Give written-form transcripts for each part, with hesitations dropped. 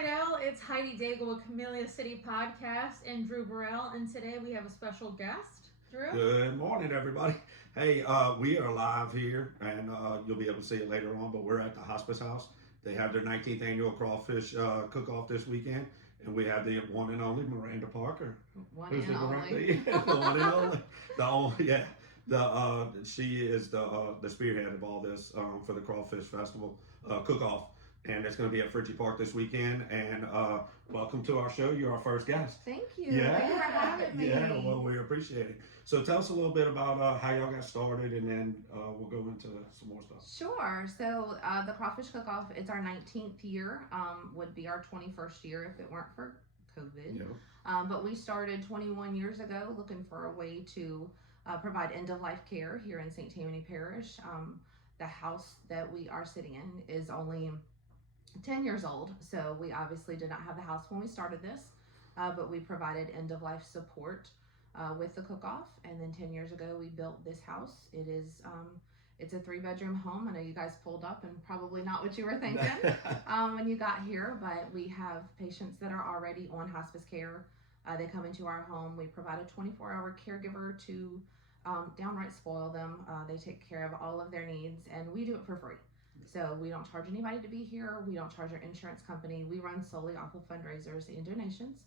Slidell. It's Heidi Daigle with Camellia City Podcast and Drew Burrell. And today we have a special guest. Drew? Good morning, everybody. Hey, we are live here, and you'll be able to see it later on, but we're at the Hospice House. They have their 19th annual crawfish cook-off this weekend, and we have the one and only Miranda Parker. Who's the only. The one and only. She is the spearhead of all this for the Crawfish Festival cook-off. And it's going to be at Fritchie Park this weekend. And welcome to our show. You're our first guest. Thank you. Thank you for having me. Yeah, well, we appreciate it. So tell us a little bit about how y'all got started, and then we'll go into some more stuff. Sure. So the Crawfish Cook-Off, it's our 19th year. Would be our 21st year if it weren't for COVID. Yeah. But we started 21 years ago looking for a way to provide end-of-life care here in St. Tammany Parish. The house that we are sitting in is only 10 years old, so we obviously did not have the house when we started this, but we provided end-of-life support with the cook-off. And then 10 years ago we built this house. It is it's a 3-bedroom home. I know you guys pulled up and probably not what you were thinking when you got here, but we have patients that are already on hospice care. They come into our home. We provide a 24-hour caregiver to downright spoil them. They take care of all of their needs, and we do it for free. So we don't charge anybody to be here. We don't charge our insurance company. We run solely off of fundraisers and donations.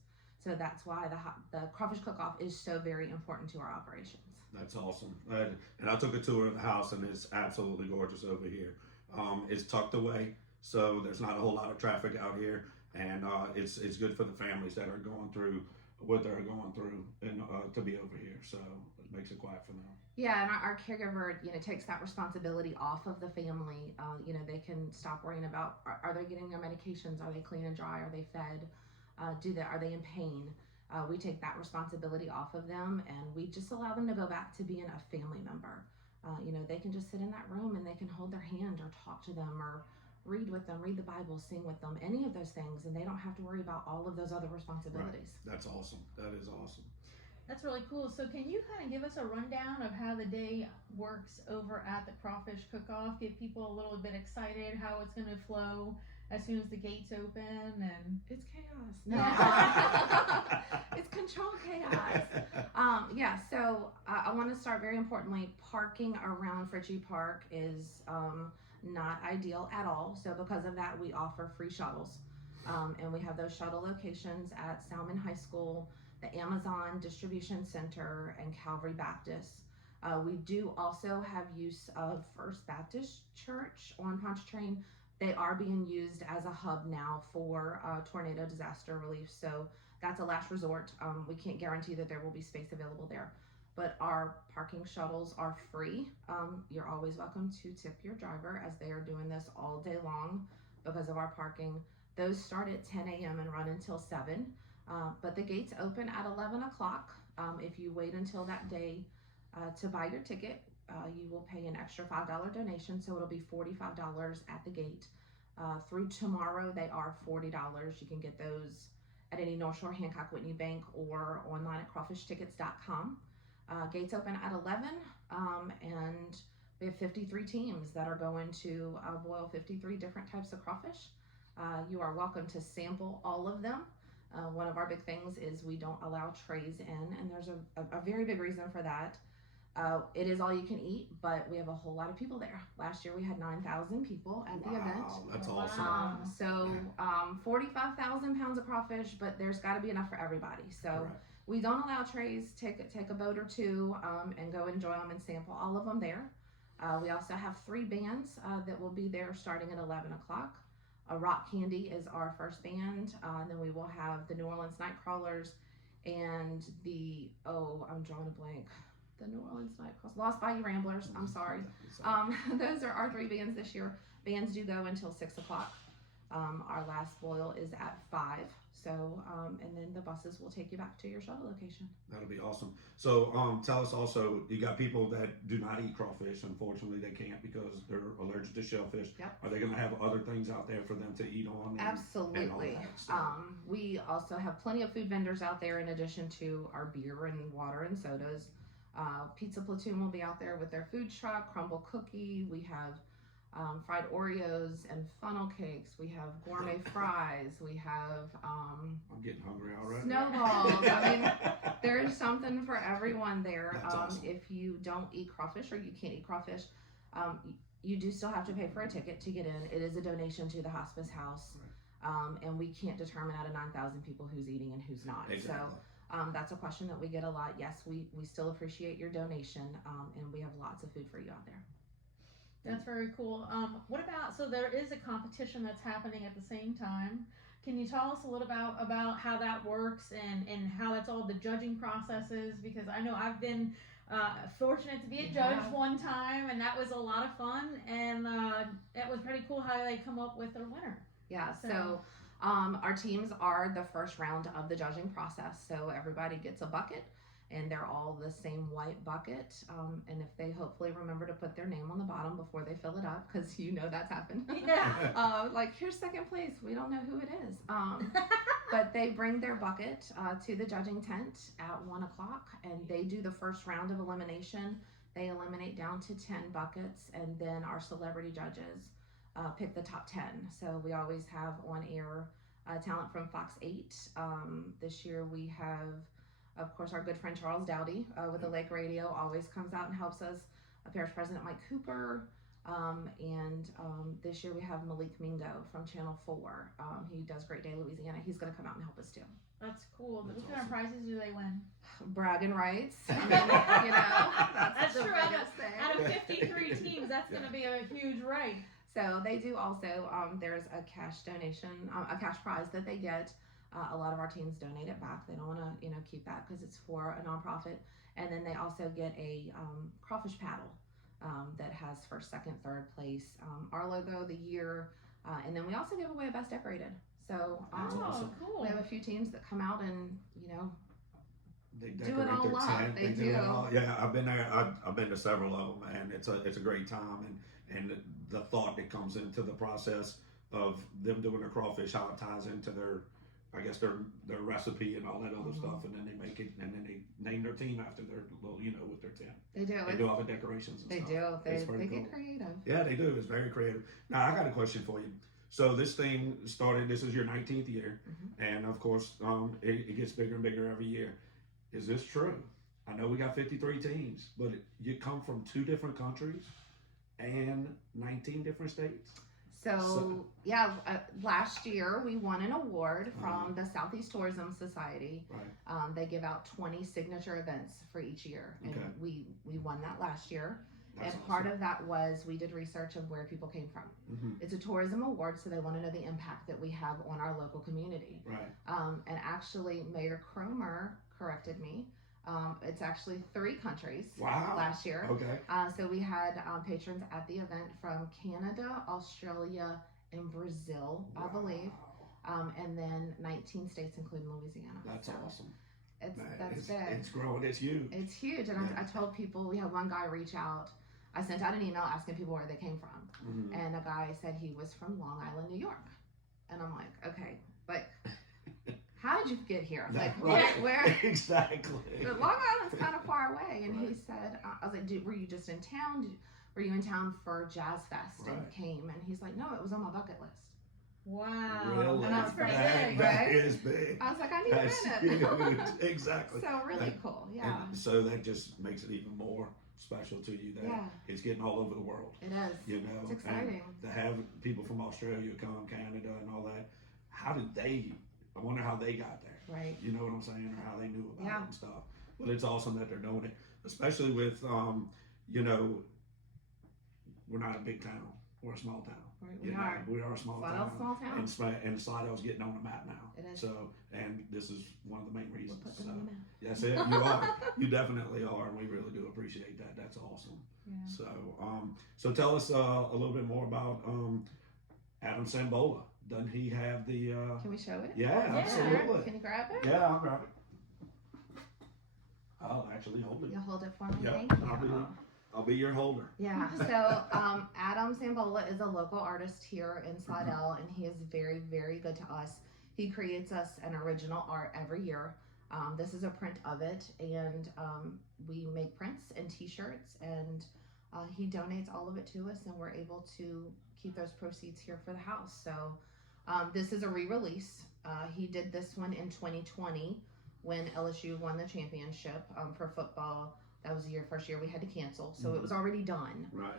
So that's why the Crawfish Cook-Off is so very important to our operations. That's awesome. And I took a tour of the house, and it's absolutely gorgeous over here. It's tucked away, so there's not a whole lot of traffic out here, and it's good for the families that are going through what they're going through, and to be over here. So it makes it quiet for them. Yeah, and our caregiver, takes that responsibility off of the family. They can stop worrying about are they getting their medications? Are they clean and dry? Are they fed? Are they in pain? We take that responsibility off of them, and we just allow them to go back to being a family member. They can just sit in that room and they can hold their hand or talk to them or read with them, read the Bible, sing with them, any of those things, and they don't have to worry about all of those other responsibilities. Right. That's awesome. That is awesome. That's really cool. So can you kind of give us a rundown of how the day works over at the Crawfish Cook-Off? Get people a little bit excited how it's going to flow as soon as the gates open, and it's chaos. No, it's controlled chaos. So I want to start very importantly. Parking around Fritchie Park is not ideal at all. So because of that, we offer free shuttles, and we have those shuttle locations at Salmon High School, the Amazon Distribution Center, and Calvary Baptist. We do also have use of First Baptist Church on Pontchartrain. They are being used as a hub now for tornado disaster relief. So that's a last resort. We can't guarantee that there will be space available there, but our parking shuttles are free. You're always welcome to tip your driver, as they are doing this all day long because of our parking. Those start at 10 a.m. and run until 7. But the gates open at 11 o'clock. If you wait until that day to buy your ticket, you will pay an extra $5 donation, so it'll be $45 at the gate. Through tomorrow, they are $40. You can get those at any North Shore, Hancock, Whitney Bank, or online at crawfishtickets.com. Gates open at 11, and we have 53 teams that are going to boil 53 different types of crawfish. You are welcome to sample all of them. One of our big things is we don't allow trays in, and there's a very big reason for that. It is all you can eat, but we have a whole lot of people there. Last year we had 9,000 people at the event. Wow, that's awesome. 45,000 pounds of crawfish, but there's got to be enough for everybody. So Right. We don't allow trays. Take a boat or two and go enjoy them and sample all of them there. We also have 3 bands that will be there starting at 11 o'clock. Rock Candy is our first band. Then we will have the New Orleans Nightcrawlers and I'm drawing a blank. The New Orleans Nightcrawlers, Lost Bayou Ramblers. I'm sorry. Those are our 3 bands this year. Bands do go until 6 o'clock. Our last boil is at 5. So, and then the buses will take you back to your shuttle location. That'll be awesome. So tell us also, you got people that do not eat crawfish. Unfortunately, they can't because they're allergic to shellfish. Yep. Are they going to have other things out there for them to eat on? Absolutely. We also have plenty of food vendors out there in addition to our beer and water and sodas. Pizza Platoon will be out there with their food truck, Crumble Cookie. We have fried Oreos and funnel cakes. We have gourmet fries. We have I'm getting hungry already. snowballs. I mean, there's something for everyone there. That's awesome. If you don't eat crawfish or you can't eat crawfish, you do still have to pay for a ticket to get in. It is a donation to the hospice house. And we can't determine out of 9,000 people who's eating and who's not. Exactly. So that's a question that we get a lot. Yes, we still appreciate your donation, and we have lots of food for you out there. That's very cool. What about, so there is a competition that's happening at the same time. Can you tell us a little about how that works and how that's all the judging process is? Because I know I've been fortunate to be a judge one time, and that was a lot of fun, and it was pretty cool how they come up with their winner. Yeah, so our teams are the first round of the judging process. So everybody gets a bucket, and they're all the same white bucket. And if they hopefully remember to put their name on the bottom before they fill it up, because you know that's happened. Yeah. Like, here's second place. We don't know who it is. But they bring their bucket to the judging tent at 1 o'clock, and they do the first round of elimination. They eliminate down to 10 buckets, and then our celebrity judges pick the top 10. So we always have on-air talent from Fox 8. This year we have, of course, our good friend Charles Dowdy with the Lake Radio always comes out and helps us. Parish President Mike Cooper. And this year we have Malik Mingo from Channel 4. He does Great Day Louisiana. He's going to come out and help us too. That's cool. That's What kind of prizes do they win? Bragging rights. I mean, you know, that's the true. biggest thing. Out of 53 teams, that's going to be a huge right. So they do also, there's a cash donation, a cash prize that they get. A lot of our teams donate it back. They don't want to, keep that because it's for a nonprofit. And then they also get a crawfish paddle that has first, second, third place, our logo, the year, and then we also give away a best decorated. So awesome. Cool. we have a few teams that come out and, They do decorate it all their up. tent. They do do. it all. Yeah, I've been there. I've been to several of them, and it's a great time. And the thought that comes into the process of them doing their crawfish, how it ties into their recipe and all that other stuff, and then they make it, and then they name their team after their little, with their tent. They do. They do all the decorations and They stuff. do. It's They pretty get cool. creative. Yeah, they do. It's very creative. Now, I got a question for you. So this thing started, this is your 19th year, and of course, it gets bigger and bigger every year. Is this true? I know we got 53 teams, but you come from 2 different countries and 19 different states? So last year we won an award from the Southeast Tourism Society. Right. They give out 20 signature events for each year, and we won that last year. That's and part of that was we did research of where people came from. It's a tourism award, so they want to know the impact that we have on our local community. Right. And actually, Mayor Cromer corrected me. It's actually 3 countries last year. Okay. So we had patrons at the event from Canada, Australia, and Brazil, I believe. And then 19 states, including Louisiana. That's awesome. That's big. It's growing. It's huge. It's huge. And I told people, we had one guy reach out. I sent out an email asking people where they came from. And a guy said he was from Long Island, New York. And I'm like, okay, but how did you get here? Like, where? Exactly. Long Island's kind of far away. And he said, I was like, were you just in town? Were you in town for Jazz Fest and came? And he's like, no, it was on my bucket list. Wow. Really? And that's pretty big, That right? is big. I was like, I need That's a minute. huge. Exactly. So really cool. Yeah. And so that just makes it even more special to you that it's getting all over the world. It is. It's exciting. And to have people from Australia come, Canada, and all that. I wonder how they got there. Right. You know what I'm saying? Or how they knew about it and stuff. But it's awesome that they're doing it. Especially with, we're not a big town. We're a small town. Right, we are a small town. Small town. And Slidell's getting on the map now. It is. So, and this is one of the main reasons. We'll put them on the map. That's it. You are. You definitely are, and we really do appreciate that. That's awesome. Yeah. So tell us a little bit more about Adam Sambola. Doesn't he have the? Can we show it? Yeah, absolutely. Can you grab it? Yeah, I'll grab it. I'll actually hold it. You'll hold it for me. Yep, Thank you. I'll be your holder. Yeah, so Adam Sambola is a local artist here in Slidell, and he is very, very good to us. He creates us an original art every year. This is a print of it, and we make prints and t-shirts and he donates all of it to us, and we're able to keep those proceeds here for the house. So this is a re-release. He did this one in 2020 when LSU won the championship for football. That was the first year we had to cancel, so it was already done. Right.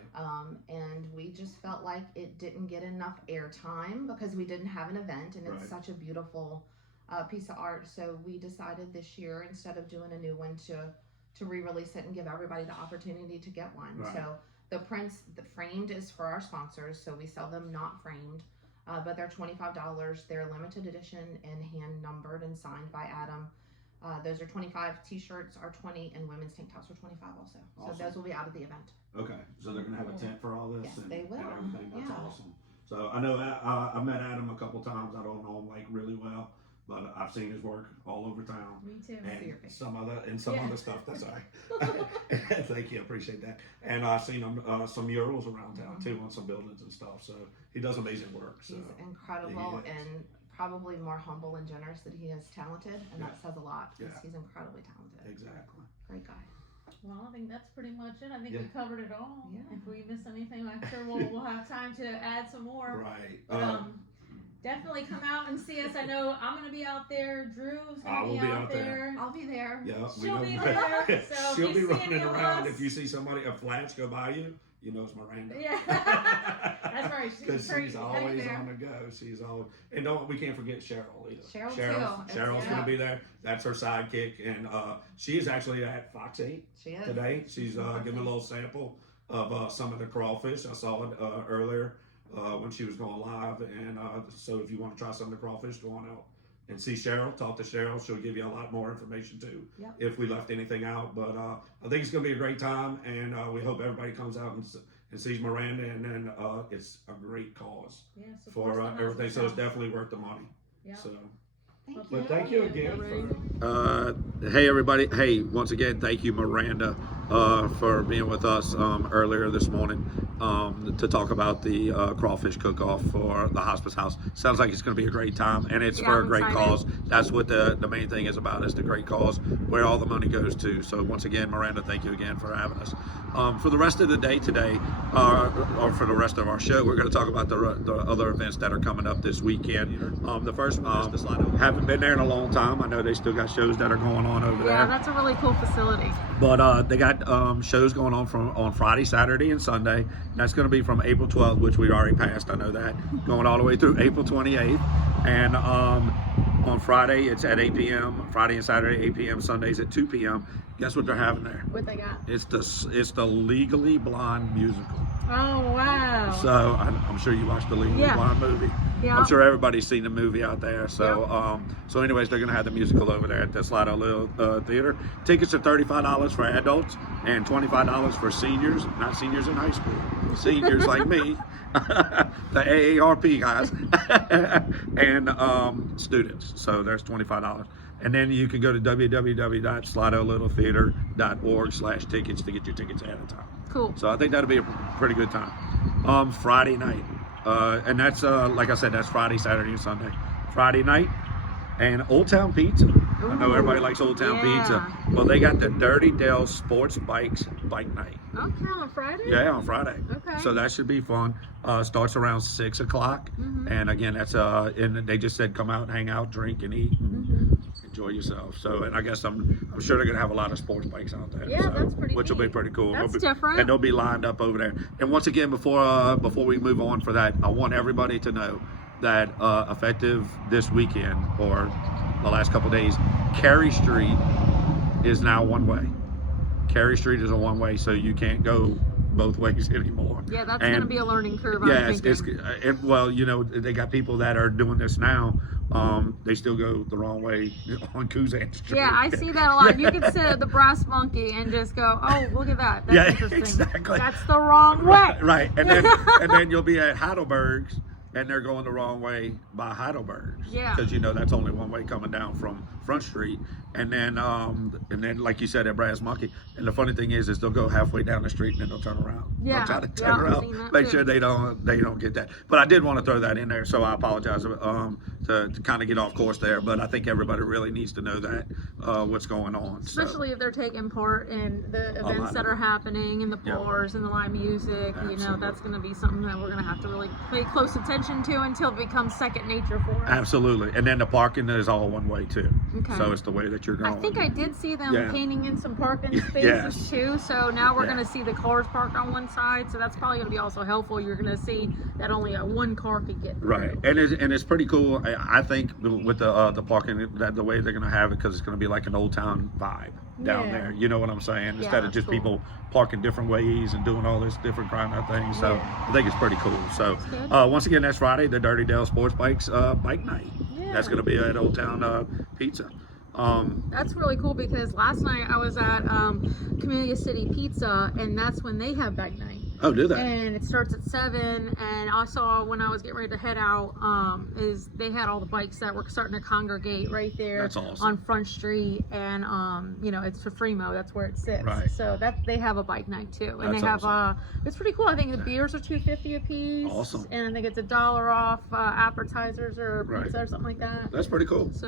And we just felt like it didn't get enough airtime because we didn't have an event, and it's such a beautiful piece of art. So we decided this year, instead of doing a new one, to re-release it and give everybody the opportunity to get one. Right. So the prints, the framed is for our sponsors, so we sell them not framed, but they're $25. They're limited edition and hand numbered and signed by Adam. Those are 25. T-shirts are 20, and women's tank tops are 25 also. Awesome. So those will be out of the event. Okay, so they're gonna have a tent for all this. Yes, and, they will. And everything. That's Yeah. awesome. So I know I've met Adam a couple times. I don't know him like really well, but I've seen his work all over town. Me too. And some other stuff. That's all right. Thank you, I appreciate that. And I've seen him some murals around town too on some buildings and stuff. So he does amazing work. So He's incredible he is. and probably more humble and generous than he is talented, and that says a lot because Yeah. he's incredibly talented. Exactly. Great guy. Well, I think that's pretty much it. I think Yeah. we covered it all. Yeah. If we miss anything, I'm sure we'll have time to add some more. Right. But, definitely come out and see us. I know I'm gonna be out there. Drew's I gonna will be out there. I'll be there. Yeah, She'll be there. So if she'll you be see running any of around. us- If you see somebody, a flash go by you, you know it's Miranda. Yeah, that's right. Because she's crazy. always there. on the go. She's always, and we can't forget Cheryl either. Cheryl, too. Cheryl's Yeah. gonna be there. That's her sidekick, and she is actually at Fox 8 She is. today. She's giving a little sample of some of the crawfish. I saw it earlier when she was going live, and so if you want to try some of the crawfish, go on out and see Cheryl. Talk to Cheryl. She'll give you a lot more information too. Yep. If we left anything out, but I think it's gonna be a great time, and we hope everybody comes out and sees Miranda, and then it's a great cause Yeah, for everything. So it's definitely worth the money. Yeah. So. Thank you. But thank you again. for- Hey everybody. Hey, once again, thank you, Miranda, for being with us earlier this morning to talk about the crawfish cook-off for the hospice house. Sounds like it's going to be a great time, and it's for a I'm great excited. cause. That's what the main thing is about, is the great cause, where all the money goes to. So once again, Miranda, thank you again for having us. For the rest of the day today, or for the rest of our show, we're going to talk about the other events that are coming up this weekend. The first, haven't been there in a long time. I know they still got shows that are going on over Yeah, there. that's a really cool facility. But they got shows going on on Friday, Saturday, and Sunday. That's going to be from April 12th, which we already passed. I know that. Going all the way through April 28th. And on Friday, it's at 8 p.m. Friday and Saturday, 8 p.m. Sundays at 2 p.m. Guess what they're having there? What they got? It's the Legally Blonde musical. Oh, wow. So I'm sure you watched the Legally Yeah. Blonde movie. Yeah. I'm sure everybody's seen the movie out there. So so anyways, they're gonna have the musical over there at the Slidell Theater. Tickets are $35 for adults and $25 for seniors, not seniors in high school, seniors like me, the AARP guys, and students. So there's $25. And then you can go to www.slidelllittletheater.org/tickets to get your tickets ahead of time. Cool. So I think that'll be a pretty good time. Friday night, and that's like I said, that's Friday, Saturday, and Sunday. Friday night, and Old Town Pizza. I know everybody likes Old Town Pizza. Well, they got the Dirty Dell Sports Bikes Bike Night. Okay, on Friday? Yeah, on Friday. Okay. So that should be fun. Starts around 6 o'clock, and again, that's and they just said come out and hang out, drink, and eat. And enjoy yourself. So, and I guess I'm sure they're gonna have a lot of sports bikes out there. Yeah, so, that's pretty which will be neat. pretty cool. That's They'll be- different. And they'll be lined up over there. And once again, before we move on for that, I want everybody to know that effective this weekend or the last couple days, Cary Street is now one way. Cary Street is a one way, so you can't go both ways anymore. Yeah, that's And- going to be a learning curve, I'm Yeah, thinking. well, you know, they got people that are doing this now. They still go the wrong way on Kuzan Street. Yeah, I see that a lot. You can sit at the Brass Monkey and just go, oh, look at that. That's Yeah, interesting. exactly. That's the wrong way. Right, and then you'll be at Heidelberg's and they're going the wrong way by Heidelberg's. Yeah. Because that's only one way coming down from Front Street, and then like you said at Brass Monkey. And the funny thing is they'll go halfway down the street and then they'll turn around. Yeah. They'll try to turn I've seen around, that make too. sure they don't get that. But I did want to throw that in there, so I apologize to kind of get off course there. But I think everybody really needs to know that what's going on. Especially if they're taking part in the events lot that of are happening in the Yep. bars and the live music. Absolutely. That's going to be something that we're going to have to really pay close attention to until it becomes second nature for us. Absolutely, and then the parking is all one way too. Okay. So it's the way that you're going. I think I did see them Yeah. painting in some parking spaces Yes. too. So now we're Yeah. going to see the cars parked on one side. So that's probably going to be also helpful. You're going to see that only one car could get through. Right, and it's pretty cool. I think with the parking, that the way they're going to have it, because it's going to be like an old town vibe down Yeah. there. You know what I'm saying? Instead of that's just cool. people parking different ways and doing all this different kind of things. So Yeah. I think it's pretty cool. So good. once again, that's Friday, the Dirty Dale Sports Bikes bike night. Yeah. That's going to be at Old Town Pizza. That's really cool because last night I was at Camellia City Pizza, and that's when they have bike night. Oh, do they? And it starts at 7, and I saw when I was getting ready to head out, is they had all the bikes that were starting to congregate right there That's awesome. on Front Street, and it's for Fremo, that's where it sits. Right. So that they have a bike night too, and That's they have awesome. it's pretty cool. I think the beers are $2.50 a piece. Awesome. And I think it's $1 off appetizers or Right. pizza or something like that. That's pretty cool. So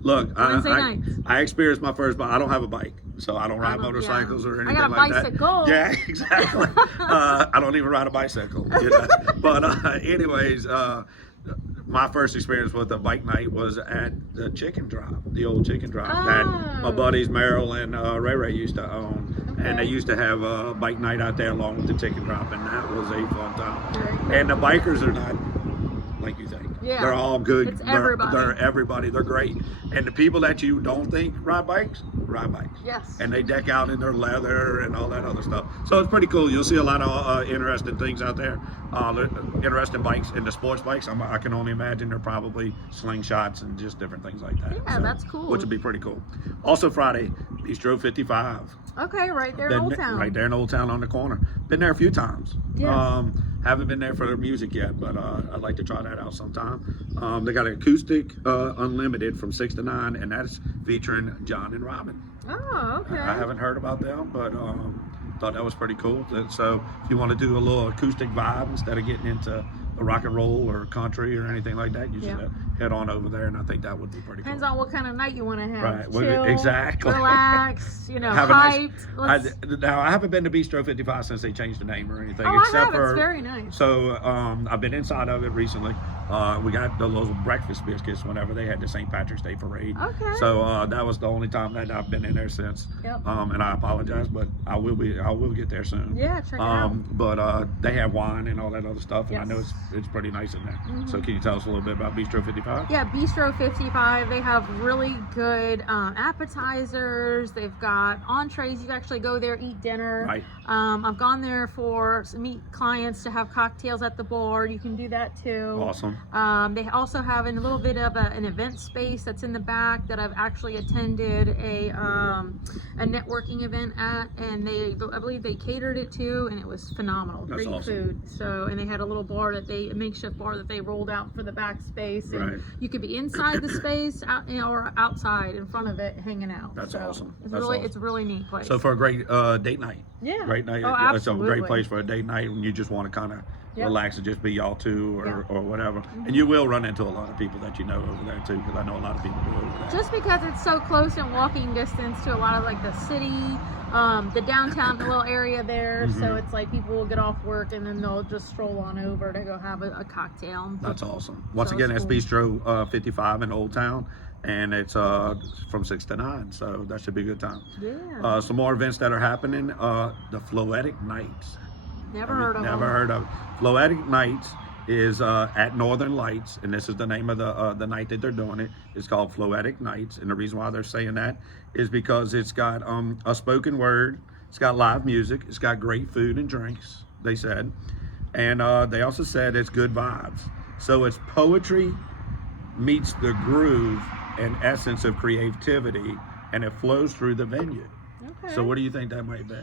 Look, Wednesday nights. I experienced my first bike. I don't have a bike, so I don't ride I don't- motorcycles or I anything got a like bicycle. that. Yeah, exactly. I don't even ride a bicycle. But anyways, my first experience with a bike night was at the Chicken Drop, the old Chicken Drop that my Oh. buddies Merrill and Ray Ray used to own. And they Okay. used to have a bike night out there along with the Chicken Drop, and that was a fun time. Very cool. And the bikers are not like you think. Yeah. They're all good. It's They're everybody. everybody. They're great. And the people that you don't think ride bikes, ride bikes. Yes. And they deck out in their leather and all that other stuff. So it's pretty cool. You'll see a lot of interesting things out there. Interesting bikes and the sports bikes. I can only imagine they're probably slingshots and just different things like that. Yeah, that's cool. Which would be pretty cool. Also Friday, Bistro 55. Okay, right there in Old Town. Right there in Old Town on the corner. Been there a few times. Yes. Haven't been there for the music yet, but I'd like to try that out sometime. They got an acoustic unlimited from 6 to 9, and that's featuring John and Robin. Oh, okay. I haven't heard about them, but thought that was pretty cool. So if you want to do a little acoustic vibe instead of getting into the rock and roll or country or anything like that, you should head on over there, and I think that would be pretty Depends cool. on what kind of night you want to have. Right, well, Chill, exactly. relax, Have a nice- hyped. Now I haven't been to Bistro 55 since they changed the name or anything, Oh, I except have. for It's very nice. So I've been inside of it recently. We got the little breakfast biscuits whenever they had the St. Patrick's Day parade. Okay. So that was the only time that I've been in there since. Yep. And I apologize, but I will get there soon. Yeah, check it out. But they have wine and all that other stuff, and I Yes. know it's pretty nice in there. Mhm. So can you tell us a little bit about Bistro 55? Yeah, Bistro 55. They have really good appetizers. They've got entrees. You can actually go there, eat dinner. Right. I've gone there for meet clients to have cocktails at the bar. You can do that too. Awesome. They also have a little bit of an event space that's in the back that I've actually attended a networking event at, and I believe they catered it to, and it was phenomenal. That's Great awesome. food. So, and they had a little bar a makeshift bar that they rolled out for the back space, and Right. you could be inside the space, or outside in front of it, hanging out. That's So awesome. It's That's really awesome. it's a really neat place. So for a great date night. yeah. Great night. Oh, It's a great absolutely. place for a date night when you just want to kind of Yep. relax and just be y'all two or, Yeah. or whatever. Mhm. And you will run into a lot of people that you know over there too, because I know a lot of people go over there. Just because it's so close in walking distance to a lot of like the city, the downtown, the little area there. So Mhm. it's like people will get off work and then they'll just stroll on over to go have a cocktail. That's awesome. Once So again, it's that's Bistro 55 in Old Town, and it's from 6 to 9, so that should be a good time. Yeah. Some more events that are happening. The Floetic Nights. Never heard of Never them. heard of it. Floetic Nights is at Northern Lights, and this is the name of the night that they're doing it. It's called Floetic Nights, and the reason why they're saying that is because it's got a spoken word, it's got live music, it's got great food and drinks, they said, and they also said it's good vibes. So it's poetry meets the groove and essence of creativity, and it flows through the venue. Okay. So what do you think that might be?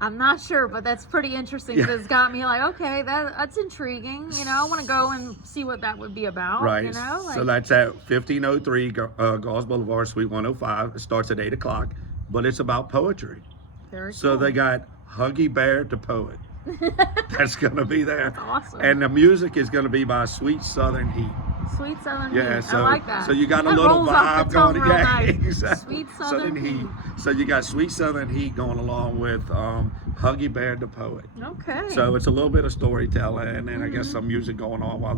I'm not sure, but that's pretty interesting. Yeah. 'Cause it's got me like, okay, that's intriguing. You know, I want to go and see what that would be about. Right. You know, like, So that's at 1503 Gauls Boulevard, Suite 105. It starts at 8 o'clock, but it's about poetry. very So cool. they got Huggy Bear the Poet. That's going to be there. That's awesome. And the music is going to be by Sweet Southern Heat. Sweet Southern Yeah, Heat. so I like that. so you got a That little rolls off vibe the tongue going. real Yeah, nice. exactly. Sweet Southern Heat. So you got Sweet Southern Heat going along with Huggy Bear the Poet. Okay. So it's a little bit of storytelling, and I guess Mhm. some music going on while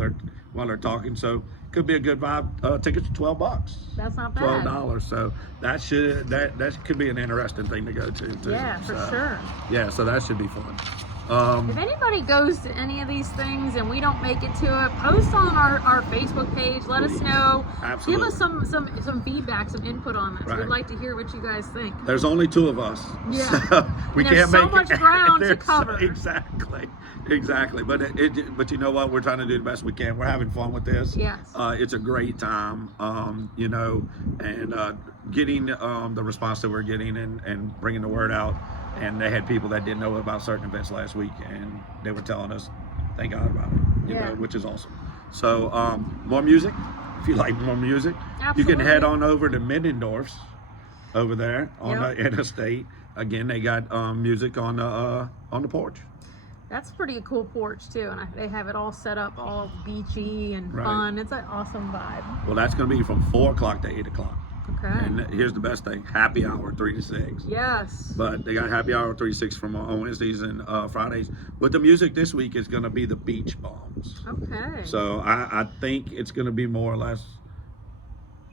they're talking. So could be a good vibe. Tickets are $12. That's not bad. $12. So that could be an interesting thing to go to too. Yeah, for So, sure. Yeah, so that should be fun. If anybody goes to any of these things and we don't make it to it, post on our Facebook page. Let us Please. know. Absolutely. Give us some feedback, some input on this. Right. We'd like to hear what you guys think. There's only 2 of us. Yeah. So we And there's can't so make much it. ground to There's cover. Exactly. But you know what? We're trying to do the best we can. We're having fun with this. Yes. It's a great time. You know, and getting the response that we're getting and bringing the word out. And they had people that didn't know about certain events last week, and they were telling us, thank God about it, you Yeah. know, which is awesome. So more music. If you like more music, Absolutely. you can head on over to Middendorf's over there on Yep. the interstate. Again, they got music on the porch. That's pretty a cool porch too, and they have it all set up, all beachy and Right. fun. It's an awesome vibe. Well, that's going to be from 4 o'clock to 8 o'clock. Okay. And here's the best thing: happy hour 3 to 6. Yes. But they got happy hour 3 to 6 from on Wednesdays and Fridays. But the music this week is going to be the Beach Bombs. Okay. So I think it's going to be more or less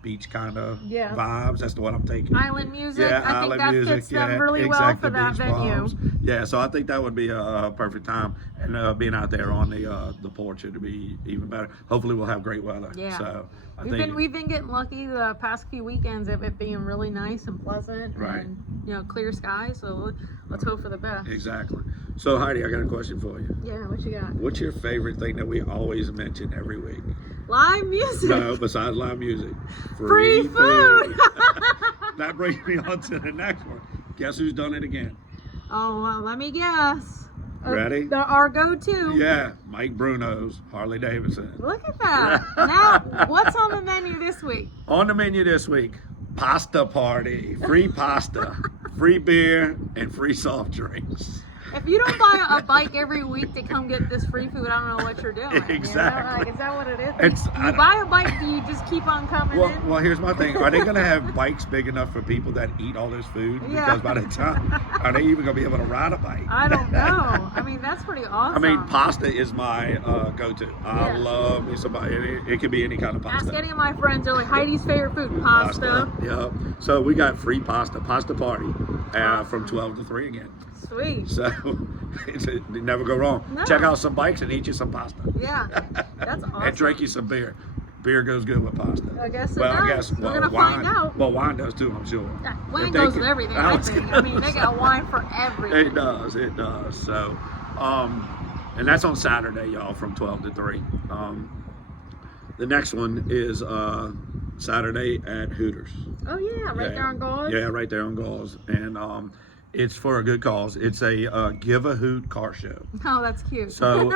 beach kind of Yeah. vibes. That's what I'm thinking. Island music. Yeah, I think island that music. fits Yeah, them really well exactly, for that Beach venue. Bombs. Yeah, so I think that would be a perfect time, and being out there on the porch would be even better. Hopefully, we'll have great weather. Yeah. So I We've think been getting lucky the past few weekends of it being really nice and pleasant Right. and clear skies. So let's hope for the best. exactly. So Heidi, I got a question for you. Yeah, what you got? What's your favorite thing that we always mention every week? Live music. No, besides live music. Free food. That brings me on to the next one. Guess who's done it again? Oh, well, let me guess. Ready? Our go-to. Yeah, Mike Bruno's Harley Davidson. Look at that. Now, what's on the menu this week? On the menu this week, pasta party. Free pasta, free beer, and free soft drinks. If you don't buy a bike every week to come get this free food, I don't know what you're doing. you know? Exactly. Like, is that what it is? It's- you buy a bike, do you just keep on coming Well, in? well, here's my thing. Are they going to have bikes big enough for people that eat all this food? Yeah. Because by the time, are they even going to be able to ride a bike? I don't know. I mean, that's pretty awesome. I mean, pasta is my go-to. I Yeah. love me somebody. It could be any kind of pasta. Ask any of my friends. They're like, Heidi's favorite food, pasta. Yep. So we got free pasta party from 12 to 3 again. Sweet. So you never go wrong. No. Check out some bikes and eat you some pasta. Yeah, that's awesome. And drink you some beer. Beer goes good with pasta. I guess it Well, does. I guess We're gonna wine. find out. Well, wine does too, I'm sure. Yeah, If wine they goes can- with everything. I I was think. gonna I mean, they got say. wine for everything. It does. So, and that's on Saturday, y'all, from 12 to 3. The next one is Saturday at Hooters. Oh yeah, right there on Gauls. Yeah, right there on Gauls. And it's for a good cause. It's a Give a Hoot car show. Oh, that's cute. So,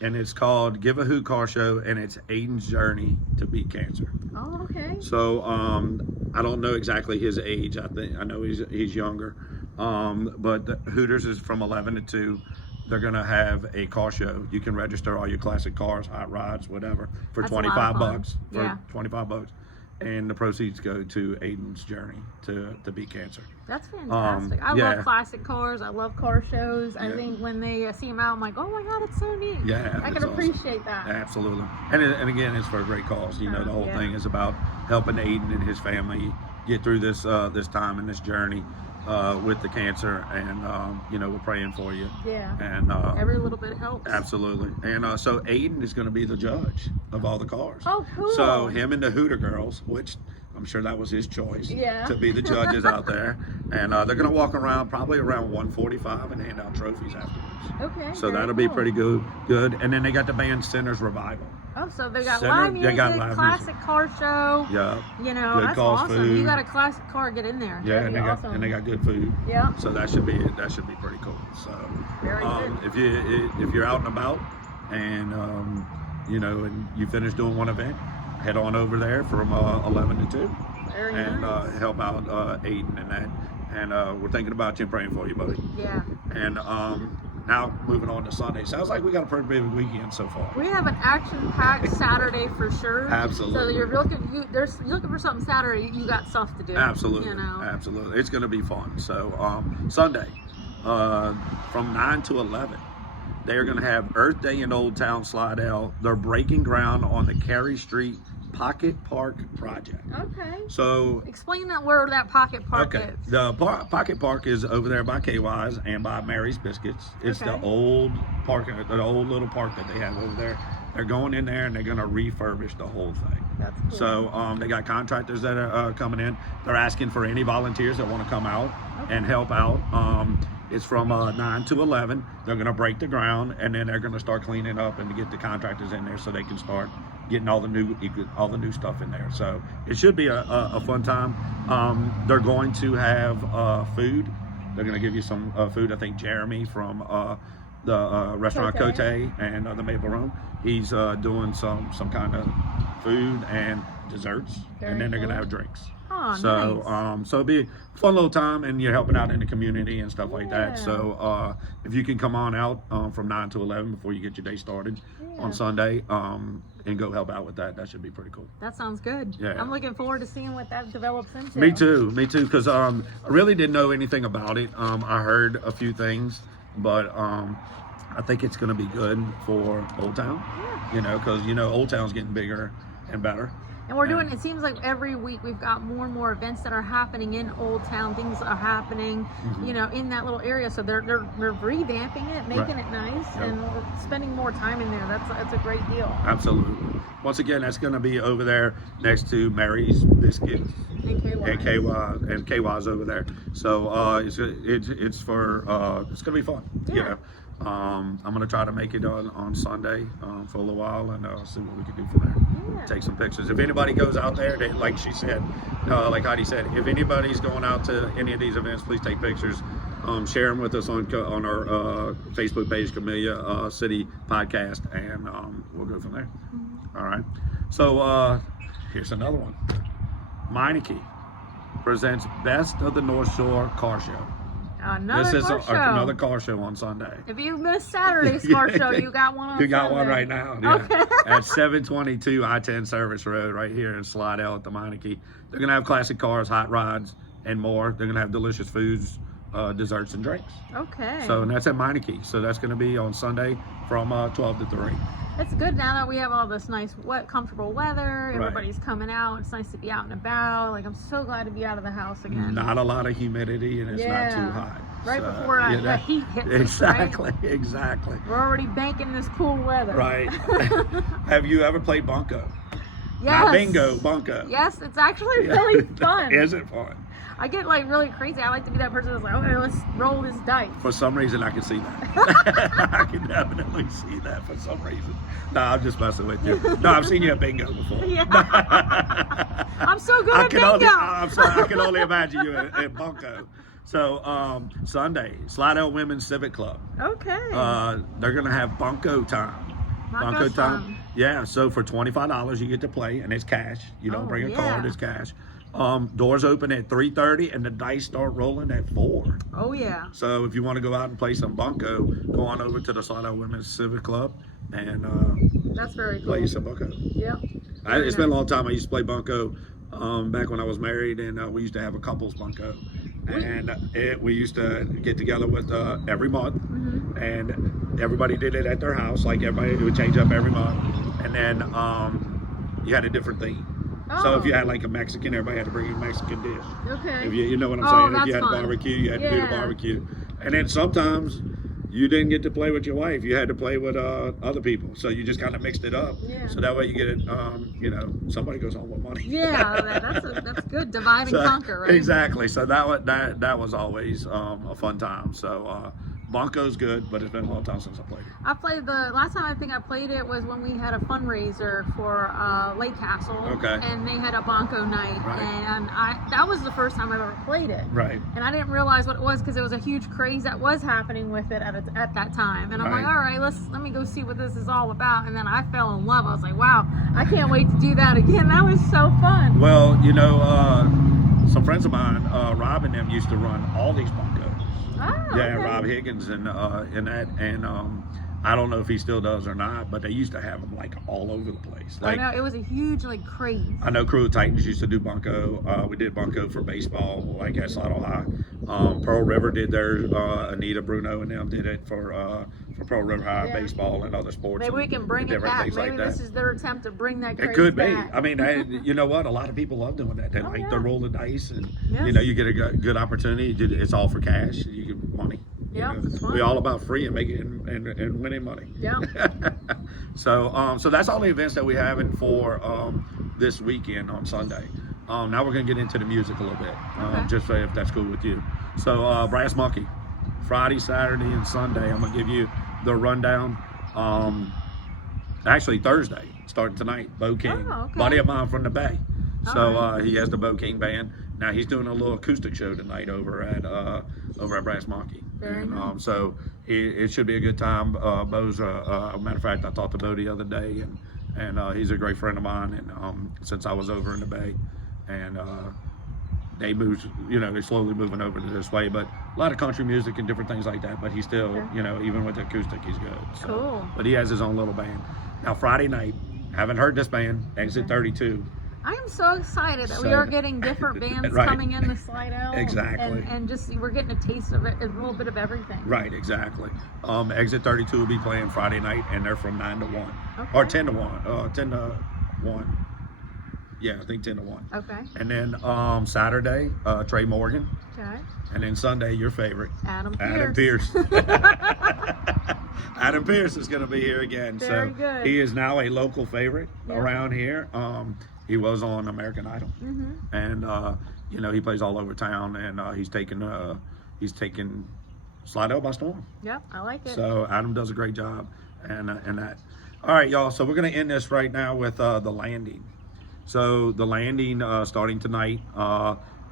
and it's called Give a Hoot Car Show, and it's Aiden's journey to beat cancer. Oh, okay. So, I don't know exactly his age. I know he's younger. But the Hooters is from 11 to 2. They're gonna have a car show. You can register all your classic cars, hot rods, whatever, for That's a lot of fun. $25. For Yeah. $25, and the proceeds go to Aiden's journey to beat cancer. That's fantastic. I yeah. love classic cars. I love car shows. I Yeah. think when they see them out, I'm like, oh my god, it's so neat. Yeah, I it's can awesome. appreciate that. Absolutely, and again, it's for a great cause. You know, the whole Yeah. thing is about helping Aiden and his family get through this time and this journey with the cancer, and we're praying for you. Yeah. And Every little bit helps. absolutely, and so Aiden is going to be the judge of all the cars. Oh, cool. So him and the Hooter girls, which I'm sure that was his choice, Yeah. to be the judges out there, and they're going to walk around probably around 1:45 and hand out trophies afterwards. Okay. So very that'll be cool. pretty good. And then they got the band Sinners Revival. Oh, so they got Center, live they music, got live classic car show. Yeah. You know, Good that's cause awesome. food. You got a classic car, get in there. Yeah, That'd and be they awesome. got good food. Yeah. So that should be pretty cool. So Very good. if you're out and about and you know, and you finish doing one event, head on over there from 11 to 2 Very and nice. help out Aiden and that. And we're thinking about you and praying for you, buddy. Yeah. And now moving on to Sunday. Sounds like we got a pretty big weekend so far. We have an action-packed Saturday for sure. Absolutely. So you're looking for something Saturday, you got stuff to do. Absolutely. You know. Absolutely. It's going to be fun. So Sunday from 9 to 11. They're going to have Earth Day in Old Town Slidell. They're breaking ground on the Cary Street Pocket Park project. Okay. So Explain that where that pocket park is. the Pocket Park is over there by KY's and by Mary's Biscuits. It's the Okay. old park, the old little park that they have over there. They're going in there and they're going to refurbish the whole thing. That's cool. So they got contractors that are coming in. They're asking for any volunteers that want to come out and help out. It's from 9 to 11. They're going to break the ground and then they're going to start cleaning up and get the contractors in there so they can start getting all the new stuff in there. So it should be a fun time. They're going to have food. They're going to give you some food. I think Jeremy from the restaurant Cote and the Maple Room, he's doing some kind of food and desserts, and then they're going to have drinks. Oh, So nice. so it'll be a fun little time, and you're helping out in the community and stuff like that. So if you can come on out from 9 to 11 before you get your day started on Sunday, and go help out with that, that should be pretty cool. That sounds good. Yeah. I'm looking forward to seeing what that develops into. Me too, because I really didn't know anything about it. I heard a few things, but I think it's going to be good for Old Town. Yeah. You know, because Old Town's getting bigger and better. And we're doing, it seems like every week we've got more and more events that are happening in Old Town. Things are happening, you know, in that little area. So they're revamping it, making it nice, and we're spending more time in there. That's a great deal. Absolutely. Once again, that's going to be over there next to Mary's Biscuits and KY's over there. So it's for it's going to be fun. Yeah. You know. I'm going to try to make it on Sunday for a little while and see what we can do from there. Yeah. Take some pictures. If anybody goes out there, like she said, like Heidi said, if anybody's going out to any of these events, please take pictures. Share them with us on our Facebook page, Camellia City Podcast, and we'll go from there. All right. So here's another one. Meineke presents Best of the North Shore Car Show. Another car show. Another car show on Sunday. If you missed Saturday's car show, you got one on You got one Sunday. right now. Yeah. Okay. At 722 I-10 Service Road right here in Slidell at the Meineke. They're going to have classic cars, hot rods, and more. They're going to have delicious foods, desserts, and drinks. Okay. So, and that's at Meineke. So that's going to be on Sunday from 12 to 3. It's good now that we have all this nice, wet, comfortable weather. Right. Everybody's coming out. It's nice to be out and about. Like, I'm so glad to be out of the house again. Not a lot of humidity and it's not too hot. Right So, before the heat hits Exactly, us, right? exactly. We're already banking this cool weather. Right. Have you ever played bunco? Yes. Not bingo, bunco. Yes, it's actually really fun. Is it fun? I get like really crazy. I like to be that person that's like, okay, let's roll this dice. For some reason, I can see that. I can definitely see that for some reason. No, I'm just messing with you. No, I've seen you at bingo before. Yeah. I'm so good at bingo. I'm sorry, I can only imagine you at bunco. So Sunday, Slidell Women's Civic Club. Okay. They're gonna have bunco time. Bunco's fun. Yeah. So for $25, you get to play, and it's cash. You don't bring a card; it's cash. Doors open at 3:30, and the dice start rolling at 4. Oh yeah. So if you want to go out and play some bunco, go on over to the Slidell Women's Civic Club and That's very cool. play some bunco. Yep. It's been a long time. I used to play bunco back when I was married, and we used to have a couples bunco. And we used to get together with every month, and everybody did it at their house. Like everybody would change up every month, and then you had a different theme. So if you had like a Mexican, everybody had to bring a Mexican dish. Okay. If you know what I'm Oh, saying? If that's you had fun. a barbecue, you had to do the Yeah. barbecue. And then sometimes you didn't get to play with your wife. You had to play with other people. So you just kind of mixed it up. Yeah. So that way you get it, somebody goes home with money. Yeah, that's good. Divide and conquer, right? Exactly. So that was always a fun time. So Bonko's good, but it's been a long time since I played it. I played the last time I think I played it was when we had a fundraiser for Lake Castle. Okay. And they had a Bonko night, Right. and that was the first time I've ever played it. Right. And I didn't realize what it was because it was a huge craze that was happening with it at that time. And I'm Right. like, all right, let me go see what this is all about. And then I fell in love. I was like, wow, I can't wait to do that again. That was so fun. Well, you know, some friends of mine, Rob and them, used to run all these Bonkos. Oh, Yeah, okay. Rob Higgins and that, and I don't know if he still does or not, but they used to have them like all over the place. Like, I know, it was a huge craze. I know Crew of Titans used to do Bunko. We did Bunko for baseball, like at Slidell High. Pearl River did theirs. Anita Bruno and them did it for Pearl River High Yeah. baseball and other sports. Maybe we and can bring it different back. things Maybe like that. this is their attempt to bring that craze It could be. back. I mean, you know what? A lot of people love doing that. They Oh, like yeah. to roll the dice, and Yes. you know, you get a good opportunity. It's all for cash. You get money. You Yeah, know, it's fun. we're all about free and making and winning money. Yeah. So that's all the events that we have for this weekend on Sunday. Now we're gonna get into the music a little bit, Okay. just if that's cool with you. So Brass Monkey, Friday, Saturday, and Sunday. I'm gonna give you the rundown. Actually Thursday, starting tonight. Bo King, Oh, okay. buddy of mine from the Bay. So Alright. he has the Bo King band. Now he's doing a little acoustic show tonight over at Brass Monkey. Very And, nice. so it should be a good time. Bo's matter of fact, I talked to Bo the other day, and he's a great friend of mine. And since I was over in the Bay, and they moved, you know, they're slowly moving over to this way. But a lot of country music and different things like that. But he's still, Okay. you know, even with the acoustic, he's good. So, Cool. But he has his own little band. Now Friday night, haven't heard this band, Exit 32. I am so excited that we So- are getting different bands Right. coming in the Slidell. Exactly. And just we're getting a taste of it, a little bit of everything. Right, exactly. Exit 32 will be playing Friday night, and they're from 9 to 1. Okay. Or 10 to 1. 10 to 1. Yeah, I think 10 to 1. Okay. And then Saturday, Trey Morgan. Okay. And then Sunday, your favorite, Adam Adam Pierce. Pierce. Adam Pierce is going to be here again. Very so good. he is now a local favorite Yeah. around here. He was on American Idol. Mm-hmm. And you know, he plays all over town, and he's taken Slidell by storm. Yep, I like it. So Adam does a great job, and that. All right, y'all. So we're gonna end this right now with the landing. So the landing starting tonight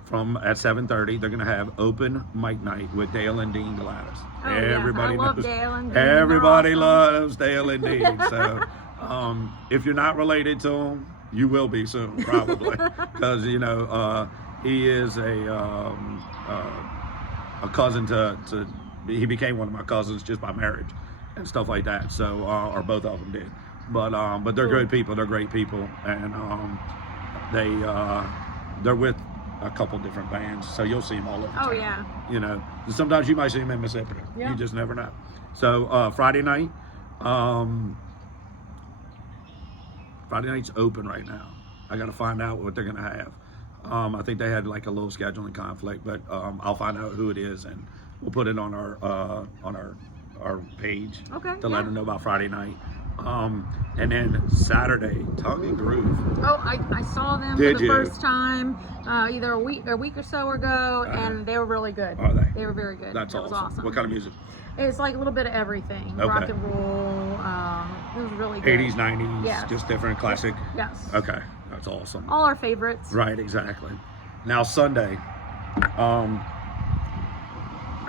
from at 7:30. They're gonna have open mic night with Dale and Dean Gladys. Oh, yeah. I love Dale and Dean. They're Everybody awesome. loves Dale and Dean. So if you're not related to him, you will be soon, probably, because you know he is a cousin to. He became one of my cousins just by marriage and stuff like that. So or both of them did. But they're Cool. good people. They're great people, and they're with a couple different bands. So you'll see them all over. Oh town. yeah. You know, sometimes you might see them in Mississippi. Yeah. You just never know. So Friday night, Friday night's open right now. I got to find out what they're gonna have. I think they had like a little scheduling conflict, but I'll find out who it is, and we'll put it on our page Okay. to let them know about Friday night. And then Saturday, Tongue and Groove. Oh, I saw them Did for the you? first time either a week or so ago, Uh-huh. and they were really good. Are they? They were very good. That's That was awesome. awesome. What kind of music? It's like a little bit of everything. Okay. Rock and roll. It was really good. 80s, 90s, Yes. just different classic. Yes. Okay, that's awesome. All our favorites. Right, exactly. Now Sunday,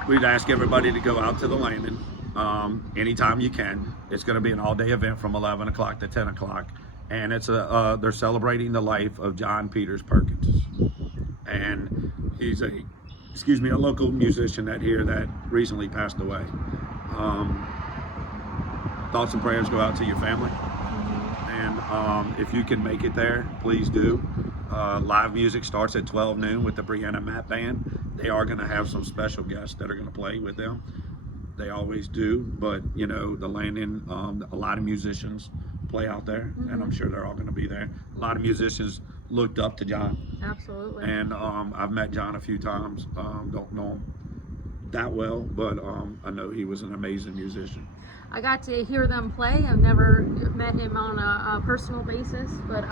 we'd ask everybody to go out to the landing anytime you can. It's going to be an all-day event from 11 o'clock to 10 o'clock, and it's they're celebrating the life of John Peters Perkins, and he's a local musician that recently passed away. Thoughts and prayers go out to your family. And if you can make it there, please do. Live music starts at 12 noon with the Brianna Matt Band. They are going to have some special guests that are going to play with them. They always do, but you know, the landing, a lot of musicians play out there, and I'm sure they're all going to be there. A lot of musicians looked up to John, Absolutely. and I've met John a few times. Don't know him that well, but I know he was an amazing musician. I got to hear them play. I've never met him on a personal basis, but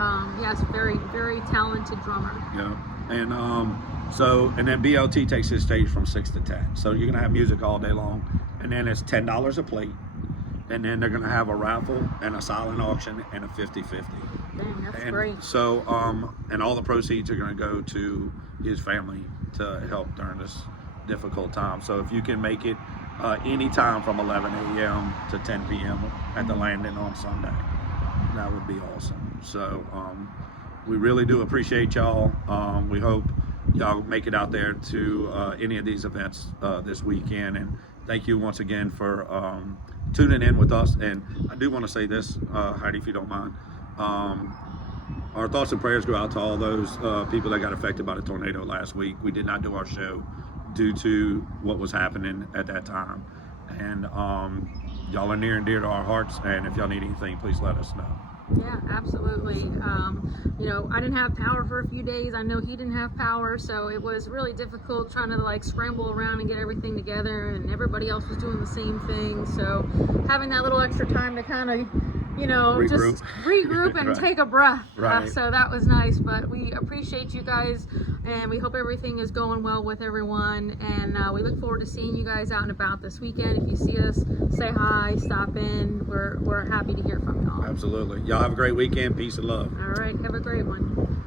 yes, very, very talented drummer. Yeah, and and then BLT takes his stage from 6 to 10. So you're gonna have music all day long, and then it's $10 a plate, and then they're gonna have a raffle and a silent auction and a 50-50. Dang, that's And great. so, and all the proceeds are gonna go to his family to help during this difficult time. So if you can make it any time from 11 a.m. to 10 p.m. at the landing on Sunday, that would be awesome. So we really do appreciate y'all. We hope y'all make it out there to any of these events this weekend. And thank you once again for tuning in with us. And I do want to say this, Heidi, if you don't mind. Our thoughts and prayers go out to all those people that got affected by the tornado last week. We did not do our show due to what was happening at that time. And y'all are near and dear to our hearts. And if y'all need anything, please let us know. Yeah, absolutely. You know, I didn't have power for a few days. I know he didn't have power, so it was really difficult trying to like scramble around and get everything together, and everybody else was doing the same thing. So having that little extra time to kind of, you know, Regroup. just regroup and Right. take a breath. Right. So that was nice, but we appreciate you guys, and we hope everything is going well with everyone. And we look forward to seeing you guys out and about this weekend. If you see us, say hi, stop in. We're happy to hear from y'all. Absolutely. Y'all have a great weekend. Peace and love. All right, have a great one.